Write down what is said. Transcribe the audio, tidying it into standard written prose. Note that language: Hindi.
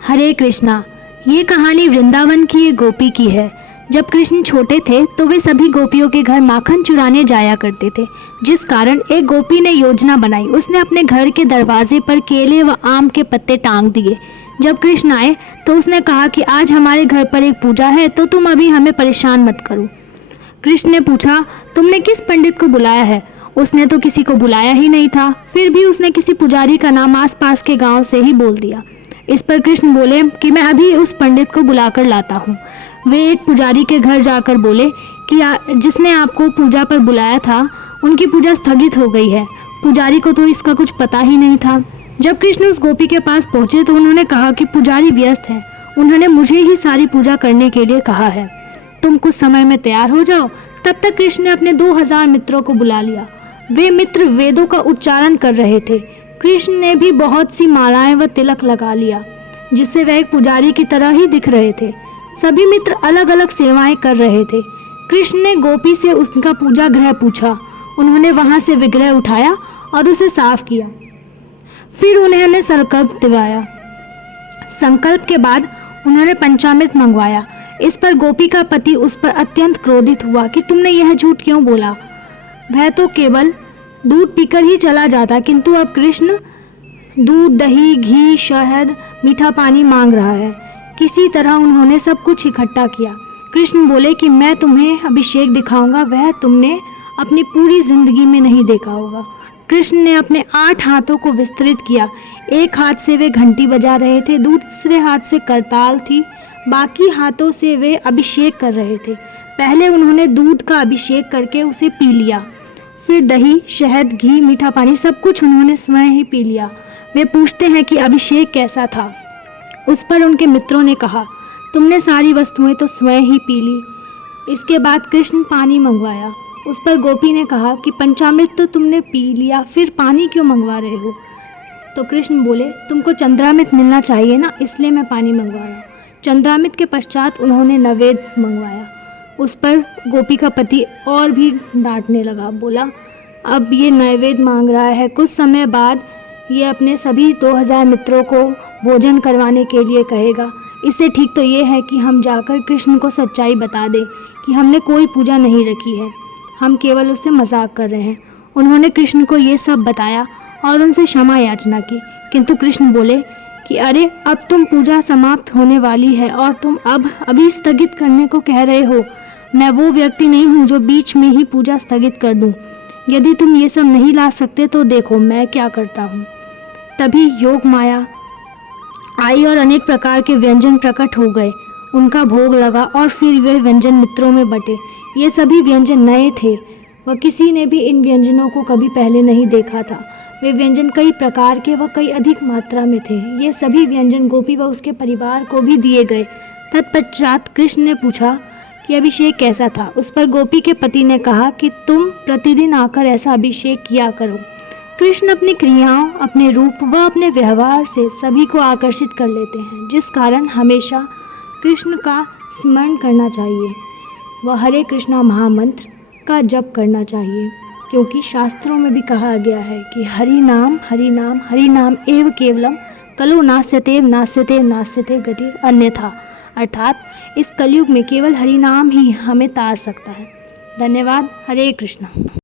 हरे कृष्णा। ये कहानी वृंदावन की एक गोपी की है। जब कृष्ण छोटे थे तो वे सभी गोपियों के घर माखन चुराने जाया करते थे, जिस कारण एक गोपी ने योजना बनाई। उसने अपने घर के दरवाजे पर केले व आम के पत्ते टांग दिए। जब कृष्ण आए तो उसने कहा कि आज हमारे घर पर एक पूजा है, तो तुम अभी हमें परेशान मत करो। कृष्ण ने पूछा, तुमने किस पंडित को बुलाया है? उसने तो किसी को बुलाया ही नहीं था। फिर भी उसने किसी पुजारी का नाम आसपास के गांव से ही बोल दिया। इस पर कृष्ण बोले कि मैं अभी उस पंडित को बुलाकर लाता हूँ। वे एक पुजारी के घर जाकर बोले कि जिसने आपको पूजा पर बुलाया था, उनकी पूजा स्थगित हो गई है। पुजारी को तो इसका कुछ पता ही नहीं था। जब कृष्ण उस गोपी के पास पहुँचे तो उन्होंने कहा कि पुजारी व्यस्त है, उन्होंने मुझे ही सारी पूजा करने के लिए कहा है, तुम कुछ समय में तैयार हो जाओ। तब तक कृष्ण ने अपने 2000 मित्रों को बुला लिया। वे मित्र वेदों का उच्चारण कर रहे थे। कृष्ण ने भी बहुत सी मालाएं व तिलक लगा लिया, जिससे वह एक पुजारी की तरह ही दिख रहे थे। सभी मित्र अलग अलग सेवाएं कर रहे थे। कृष्ण ने गोपी से उसका पूजा गृह पूछा। उन्होंने वहां से विग्रह उठाया और उसे साफ किया। फिर उन्होंने संकल्प दिवाया। संकल्प के बाद उन्होंने पंचामृत मंगवाया। इस पर गोपी का पति उस पर अत्यंत क्रोधित हुआ कि तुमने यह झूठ क्यों बोला? वह तो केवल दूध पीकर ही चला जाता, किंतु अब कृष्ण दूध, दही, घी, शहद, मीठा पानी मांग रहा है। किसी तरह उन्होंने सब कुछ इकट्ठा किया। कृष्ण बोले कि मैं तुम्हें अभिषेक दिखाऊंगा, वह तुमने अपनी पूरी जिंदगी में नहीं देखा होगा। कृष्ण ने अपने 8 हाथों को विस्तृत किया। एक हाथ से वे घंटी बजा रहे थे, दूसरे हाथ से करताल थी, बाकी हाथों से वे अभिषेक कर रहे थे। पहले उन्होंने दूध का अभिषेक करके उसे पी लिया, फिर दही, शहद, घी, मीठा पानी सब कुछ उन्होंने स्वयं ही पी लिया। वे पूछते हैं कि अभिषेक कैसा था। उस पर उनके मित्रों ने कहा, तुमने सारी वस्तुएं तो स्वयं ही पी ली। इसके बाद कृष्ण पानी मंगवाया। उस पर गोपी ने कहा कि पंचामृत तो तुमने पी लिया, फिर पानी क्यों मंगवा रहे हो? तो कृष्ण बोले, तुमको चंद्रामृत मिलना चाहिए ना, इसलिए मैं पानी मंगवा रहा हूँ। चंद्रामृत के पश्चात उन्होंने नैवेद्य मंगवाया। उस पर गोपी का पति और भी डांटने लगा, बोला अब ये नैवेद्य मांग रहा है, कुछ समय बाद ये अपने सभी 2000 मित्रों को भोजन करवाने के लिए कहेगा। इससे ठीक तो ये है कि हम जाकर कृष्ण को सच्चाई बता दें कि हमने कोई पूजा नहीं रखी है, हम केवल उससे मजाक कर रहे हैं। उन्होंने कृष्ण को ये सब बताया और उनसे क्षमा याचना की, किंतु कृष्ण बोले कि अरे अब तुम पूजा समाप्त होने वाली है और तुम अभी स्थगित करने को कह रहे हो। मैं वो व्यक्ति नहीं हूँ जो बीच में ही पूजा स्थगित कर दूँ। यदि तुम ये सब नहीं ला सकते तो देखो मैं क्या करता हूँ। तभी योग माया आई और अनेक प्रकार के व्यंजन प्रकट हो गए। उनका भोग लगा और फिर वे व्यंजन मित्रों में बटे। ये सभी व्यंजन नए थे व किसी ने भी इन व्यंजनों को कभी पहले नहीं देखा था। वे व्यंजन कई प्रकार के व कई अधिक मात्रा में थे। ये सभी व्यंजन गोपी व उसके परिवार को भी दिए गए। तत्पश्चात कृष्ण ने पूछा कि अभिषेक कैसा था। उस पर गोपी के पति ने कहा कि तुम प्रतिदिन आकर ऐसा अभिषेक किया करो। कृष्ण अपनी क्रियाओं, अपने रूप व अपने व्यवहार से सभी को आकर्षित कर लेते हैं, जिस कारण हमेशा कृष्ण का स्मरण करना चाहिए व हरे कृष्णा महामंत्र का जप करना चाहिए, क्योंकि शास्त्रों में भी कहा गया है कि हरि नाम हरि नाम हरि नाम एव केवलम कलो नास्यतेव नास्यतेव नास्यतेव गतिर अन्यथा। अर्थात इस कलयुग में केवल हरि नाम ही हमें तार सकता है। धन्यवाद। हरे कृष्णा।